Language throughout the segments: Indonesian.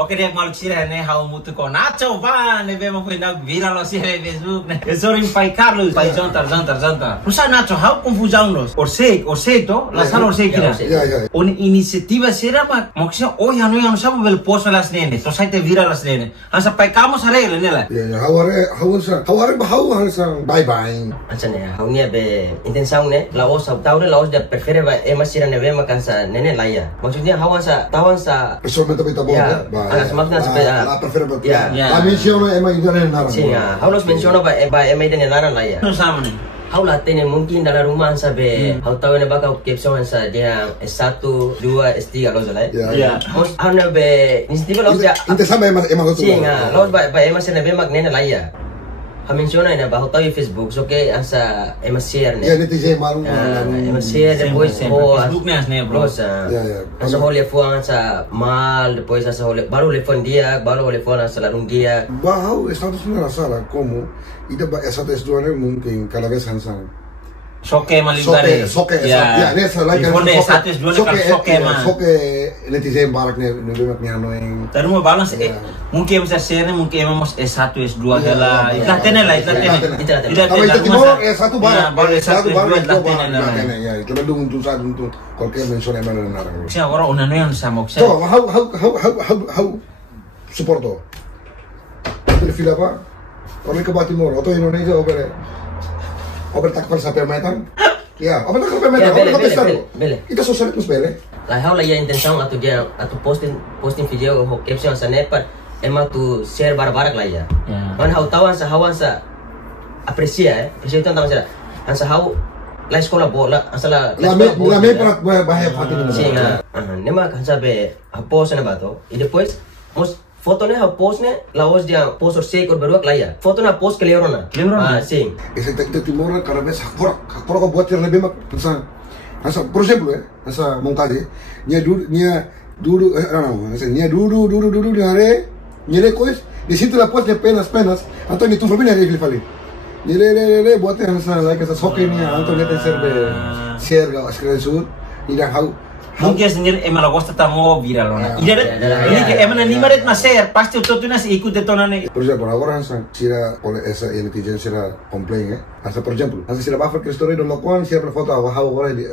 Oke deh malu sirah nih hau mutu ko nacho ba ne be mo pina viral lo sirah Facebook ne. Sorry pai Carlos pai jontar. Pusa nacho hau confusão nos. Orsei to la sala orsei kira. Una iniciativa sira ma moksha oh ya no sabe vel poso las nene. To sai te viral las nene. Asa pai kamos arele nela. Hau bye bye. Acha ne hau ne be intenção ne la os taune la os de prefere ba sira ne be makansa nene laya. Maksudnya hau tawan sa Personalmente kita boleh. Alas makna sepeda. La prefiero la menciono Emma Indra Naran. Sí, hau los menciono ba Emma Indra Naran laya. No sama nih. Hau latene mungkin dalam rumah sabe hau tahu ne baka caption sa dia S1, 2, S3 lo zalai. Ya. Mos hau be inisiativa lo dia. Inte sama Emma Betul. Sí, lo ba Emma se ne be mak nene laya. Ha menciona ina ba hau tahu Facebook so ke ansa Emma share ne. Ya netizen malu. Emma share depois Facebook ne asne bro. Asa hole fuang sa mal depois asa hole baru telefon dia, baru telefon asa larung dia. Bahau status na sala como ida ba S1 S2 ne mungkin cada vez hansan. Soke maligare. Soke ya nessa like soke netizen barak ne bemak nyano yang Tadi mau balance mungkin bisa share mungkinemos S1 S2 adalah itlatene lah kalau itu timur S1 barak S1 itlatene ya itu belum untuk cualquier mention emang narang sia orang unano yang sama so how supporto itu fila apa orang ke Timur atau Indonesia Oper tak sampai meter. Ya, oper tak sampai meter. Oper tak besar. Itu sosial itu bele. Lah hau la ya intenção atau dia atau posting video ho caption sa nepat emang tu share barak lah ya. Man hau tawan sa hawan sa aprecia itu tentang sa ansa hau la sekolah bola asala la me para bahaya fatin ini. Sim, nema kan sabe post na bato. E depois mos foto ne post ne laos dia post orsei kor beruak lah ya. Foto na post keleorona. Sim. Ese te timor cada vez hakpora ko buat yang lebih mak asa por ejemplo asa montaje nia dulu di hari nia cois de situ la post de penas atau ni tu familia ni fali ni le buat yang asa like asa soke nia atau ni te serve share ga screenshot ni dah hau mungkin sendiri emang lo gosta tamo viral lona. Ini ke emang ni maret na share pasti tuh nas ikut detonane. Por ejemplo, agora hansa sira oleh esa netizen sira complain Asa por ejemplo, hansa sira bafar que story do lokuan sira foto abajo agora di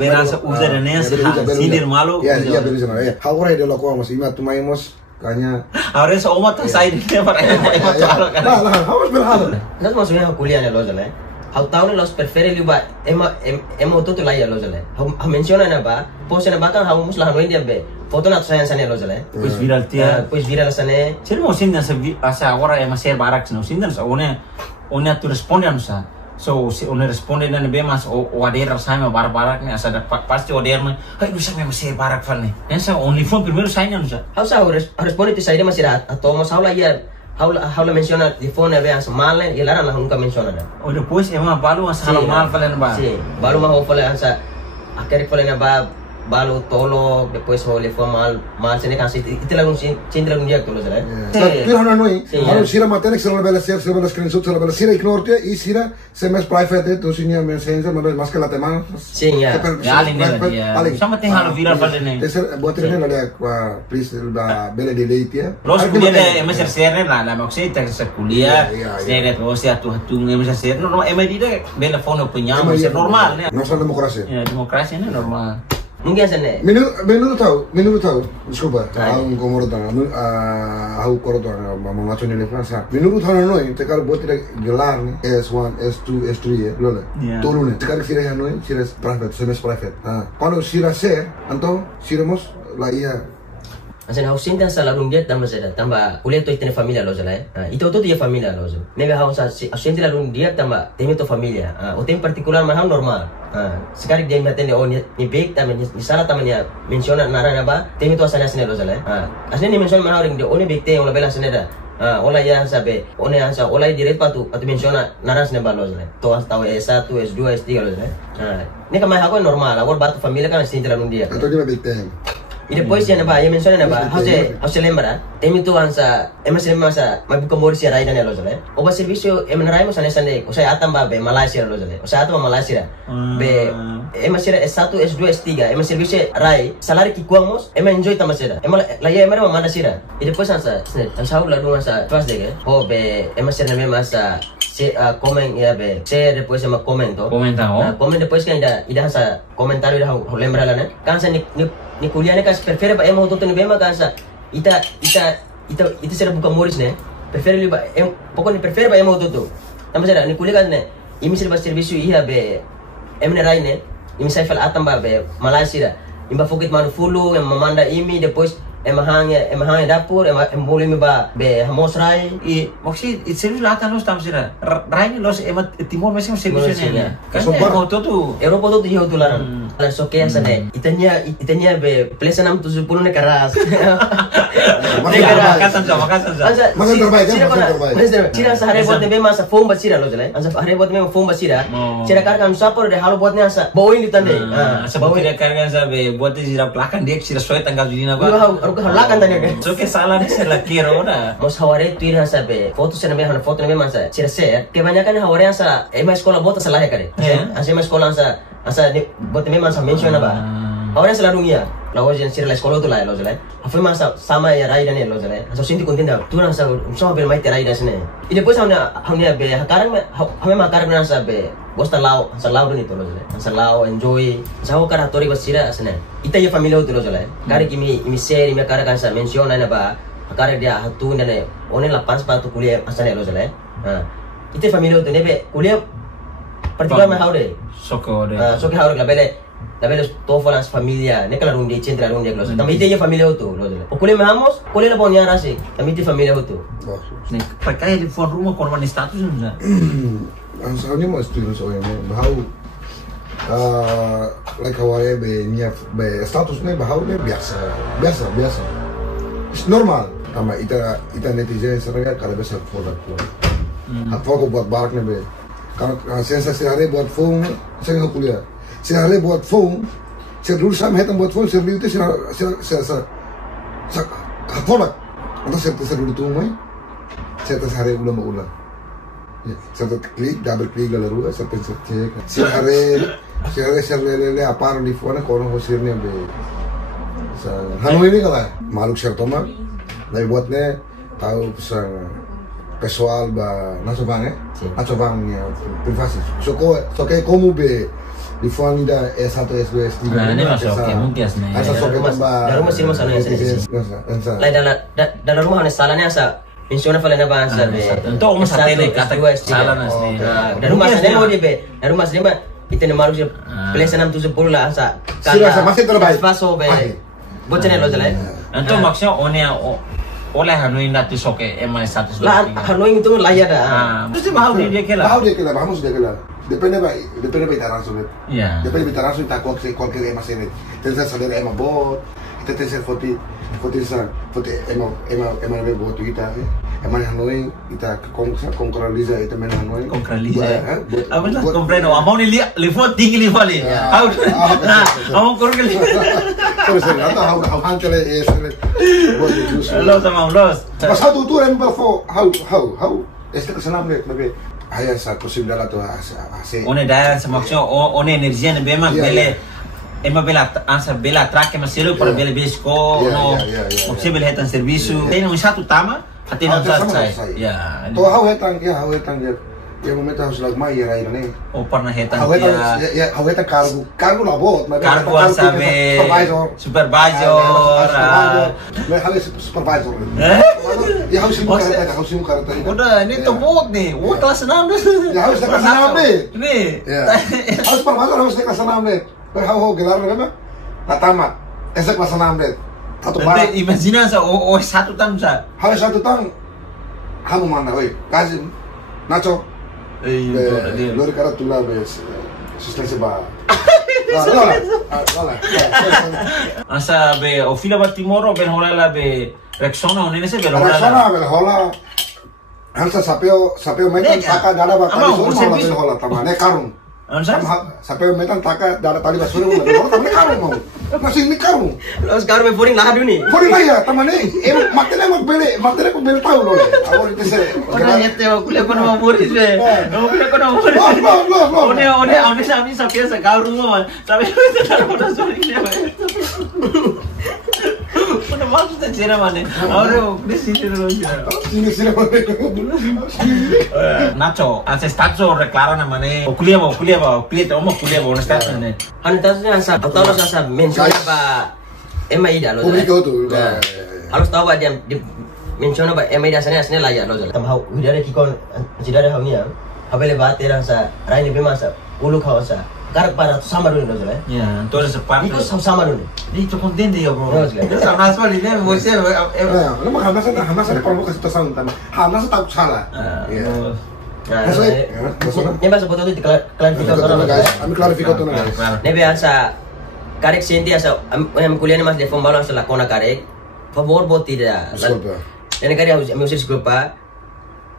verasa usa nessa sindir malu. Ya, berizan ya. Agora de lokuan mas ima tumaimos kanya. Ahora eso omat sai dia para Lah, harus berhal. Nas maksudnya kuliah ne lo jale. Hau tahu los prefere liba ema tutu laya lo jale. Hau menciona na ba post na batang hau muslah no india be. Foto na saya sane lo jale. Pues viral tia. Pues viral sane. Sir mo sindan sa agora ema share barak no sindan sa one tu responde sa. So one responde na be mas o ader sa barak ne asa pasti ader me. Hai bisa me share barak fal ne. Esa only phone primero sa ina sa. Hau sa responde ti sa ide masira atau mas hau la ya Hau menciona di phone be mal y lara la nunca menciona. O depois emang balu asa mal falen ba. Sí, balu mah falen asa akhir falen ba balu tolo depois ho le mal sene kan itu lagun cinta lagun dia tuh salah. Pero no Balu sira matene que se lo bela share, se lo bela screenshot, se lo bela sira ignorte y sira se mes private tu sinya messenger más que la tema. Sí, ya. Sama teh halo viral falen ne. Buat ini ada please bela delete ya. Los kuliah emang share la maksudnya tak kuliah, share terus ya tuh emang share no emang dia bela phone punya normal ne. No son demokrasi. Ya, demokrasi ne normal. Mungkin sana. Menurut tahu, desculpa, aku ngomong aku korban mengacu nilai Fransa. Menurut tahu te kalau buat tidak gelar nih S1, S2, S3 ya, lola. Turun nih. Sekarang sirah sirah private, semester private. Kalau sirah share, anto siramos lah iya. Asan hausin dan salarun dia tambah kuliah tu itene familia lo jala itu dia familia lo jala nebe hausa hausin larun dia tambah temi tu familia o tem particular man normal sekarang dia matende oh ni baik tamen ni salah tamen menciona narana ba temi tu asana sene lo jala asne ni menciona man ring dia oni baik te ola bela sene da ola ya sabe one ansa ola direct patu atau menciona narana sene ba lo jala to tahu S1 S2 S3 lo jala ni kamai hago normal agor batu familia kan sin larun dia atau dia baik te E depois ia naba, ia menciona naba, hause lembra, tem itu ansa, emas mai buka mori sia raida ne lo jale. Oba serviço emenarai mo sane, o sea atamba be Malaysia lo jale. O sea atamba Malaysia. Be emas sia S1, S2, S3, emas serviço rai, salário que cuamos, emas enjoy tama sia. Emas la ia emara mana sia. E depois ansa la dua ansa trust dege. Oh be emas sia neme masa komen ya be share depois ema comento. Komen depois kan ida ansa comentário ida lembra lá né. Kansa ni kuliah ni kan prefere ba emo toto ni bema kansa ita sera buka moris ne prefere liba pokoknya prefere ba emo toto tama sera ni kuliah kan ne imi sera ba serviço ia be emne rai ne imi sai fal atam ba be Malaysia imba foket manu fulu em mamanda imi depois emahang dapur boleh mi ba be hamos rai e moksi it serviço lá tá nos tama sera rai los ema timor mesmo serviço ne kan emo toto Europa toto ia tu larang la soke sane itanya be plesa 670 ne karas makasan sa Makan terbaik. Sira sa hare buat be masa phone basira lo jale ansa hare buat me phone basira sira kar kan sapor de halo buatnya asa bawin ditande sa bawin kar kan sa be buat sira plakan dek sira soy tanggal judina ba aku halakan tanya so ke salah ni sira kiro na mos haware tuir sa be foto sira me hana foto ne masa sira share kebanyakan haware sa ema sekolah buat salah kare ansa ema sekolah asa buat me masa mention ba haware sa ladungia lawa jen sira la sekolah tu la lo jale afa masa sama ya raida ne lo jale so sinti kontenda tu nang sa so be mai raida sene e depois hamne be hakaran hame makaran na sa be bosta lao ni to lo jale sa lao enjoy sa ho kara tori basira sene ita ya familia tu lo jale kare kimi share mi kara kan sa mention na ba kare dia hatu ne one la pas tu kuliah asane lo jale ita familia tu ne be kuliah particular ma haude soke haude la bele tofa las familia ne kala runde centra runde klos tambi te familia auto lo o kule mahamos kule la ponia rasi tambi te familia auto ne pakai di phone rumah korban status nza Soalnya mau student soalnya bahau like hawaya be statusnya bahau ne biasa it's normal sama ita netizen serga kada besar produk apa buat barak ne be karena sensasi hari buat phone saya kuliah saya buat phone, saya dulu sama hetan buat phone, saya beli itu saya produk, atau saya dulu tuh saya tes hari ulang, saya klik, double klik lalu, saya cek, saya lele apa di phone, kono hasilnya be, Hanoi ini kalah, maluk saya toma, lagi buatnya tahu pesan casual ba nasobang atsobangnya privasi, so kayak kamu be di phone ida S1, S2, S3. Ini masuk oke mungkin asne. Asa soke tambah. Dari rumah sini masalahnya sini. Lain dalam rumah nih salahnya asa pensiunnya paling apa asa be. Untuk rumah sate kata salah asne. Dari rumah sini mau di be. Dari rumah sini mah itu nih malu sih. Plesa 670 lah asa. Sila masih terbaik. Paso be. Bocahnya lo jalan. Untuk maksudnya oleh Hanoi ndak soke emang status. Lah Hanoi itu lah ya dah. Terus bahau dia kela. Bahau dia kela. Depende ba itaranso net. Yeah. Depende ba itaranso ita cualquier ema senet. Tensa saber ema bot, ita tensa foti ema be bot ita. Ema Hanoi ita concraliza ita men Hanoi. Concraliza. Apa lah comprendo. Amau ni li fot tinggi li vale. How? Amau korkel. Sorry, atau how hankele es. Los amau los. Pasado tu em ba fo how. Este kesenam net nabe. Ayah sa posibilidad tu hace. One daerah semaksudnya one energia ne bema bele ema bela traque maselo para bele besko no possible hetan serviço tem satu tama até não sai ya to how hetan ya momento harus lag mai ya ini o pernah hetan ya how hetan cargo labot cargo sabe supervisor supervisor ya harus karata udah ini tembok nih kelas 6 ya harus kelas 6 nih nih harus supervisor harus kelas 6 nih how gelar memang tamat kelas 6 nih satu bar imagina sa o satu tang sa harus satu tang kamu mana oi kasih nacho lori karatula bes sustensi ba asa be o fila batimoro ben hola be Rexona o nene se be hola Hansa sapeo metan saka dada ba kali so hola tamane karung Sampai metan taka darah tali basuri mau tapi kamu mau masih ini kamu Lo sekarang me foring lah duni. foring lah ya temannya matanya ko beli tahu loh awal itu saya Ona yete o kuliah kono mau murid be. O kuliah kono mau murid. Loh. One kami sampai sekarang rumah tapi itu kalau udah sore ini. Una maksudnya cina mana? Ahora di sini dulu. Sini Nacho, antes tacho reclara na mane. O kuliah mau honesta ne. Entonces asa autos asa menciona ba Emaida lo. Publicado tuh. Harus tahu ba dia menciona ba Emaida sana lah ya lo. Tam hau udah ada kikon tidak ada haunya. Habele ba terang sa raini be masa ulu khawasa. Karena para sama dulu lo. Ya, entonces separate. Itu sama dulu. Itu contente yo bro. No, Itu sama sekali ne, você Lu mah hamasnya kalau kasih tahu sama hamas tak salah. Iya. Neba sepoto itu klarifikasi orang. Kami klarifikasi tuh guys. Nebe asa karek senti asa kuliah ni mas de fombalo asa lakona karek. Favor bot tidak. Disculpa. Nene kari harus me usir disculpa.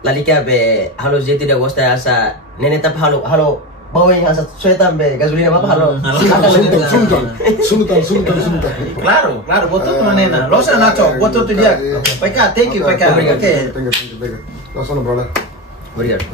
Lalika be halo jeti de gosta asa nene tap halo bawang asa suetan be gasolina apa halo. Sultan. Claro, botou tu nena. Losa Nacho, botou tu dia. Vai cá, thank you. Okay. Thank you. Losa no brother. Obrigado.